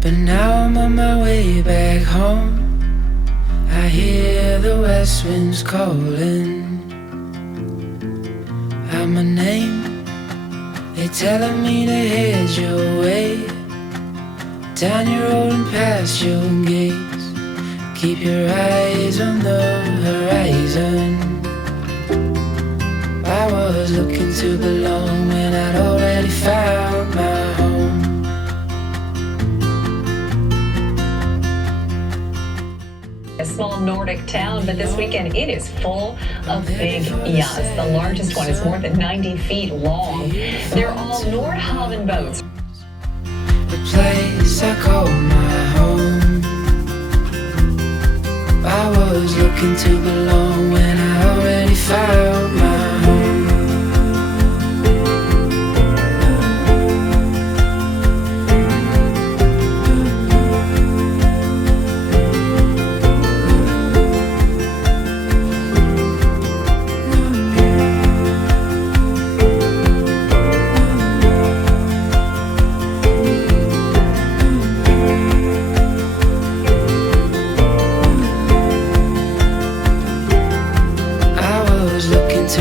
But now I'm on my way back home. I hear the west winds calling out my name. They're telling me to head your way, down your road and past your gates. Keep your eyes on the horizon. I was looking to belong when I'd already found my home. A small Nordic town, but this weekend it is full of big yachts. The largest one is more than 90 feet long. They're all Nordhavn boats. The place I call my home. I was looking to belong when I already found my home. To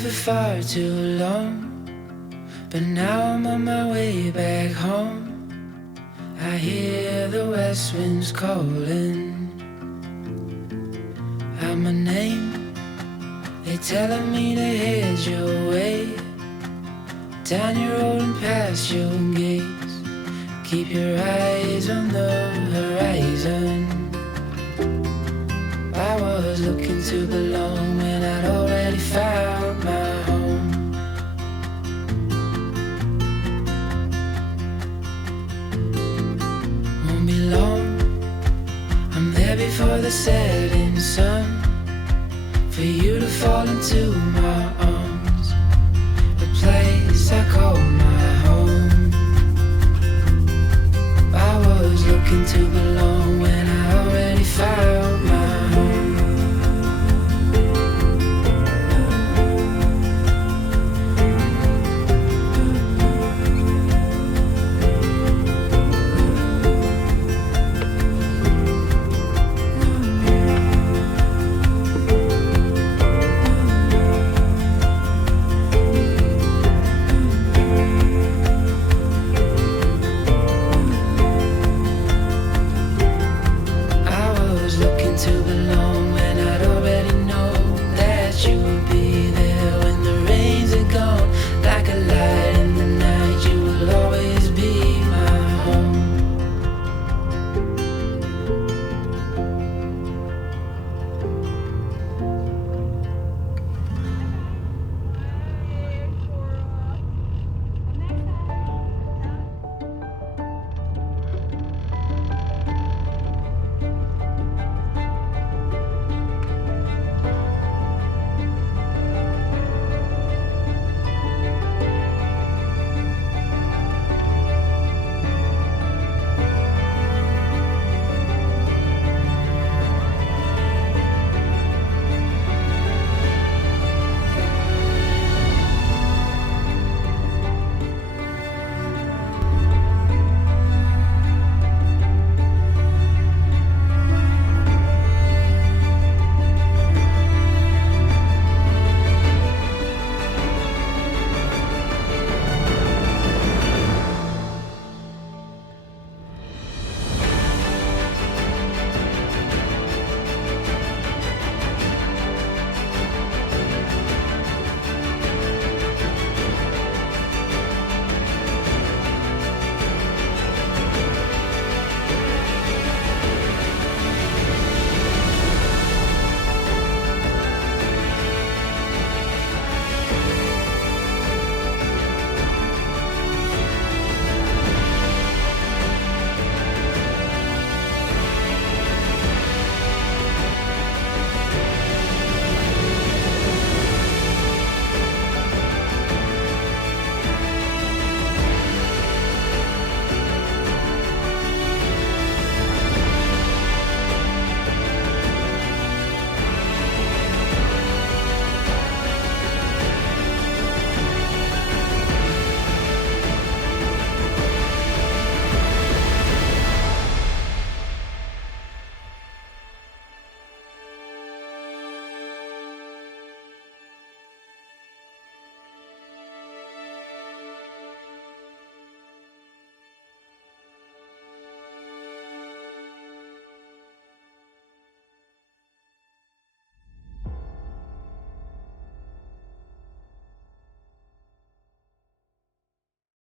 for far too long, but now I'm on my way back home. I hear the west winds calling out my name. They telling me to head your way, down your road and past your gates. Keep your eyes on the horizon. I was looking to belong when I'd already found my home. Won't be long, I'm there before the setting sun, for you to fall into my arms.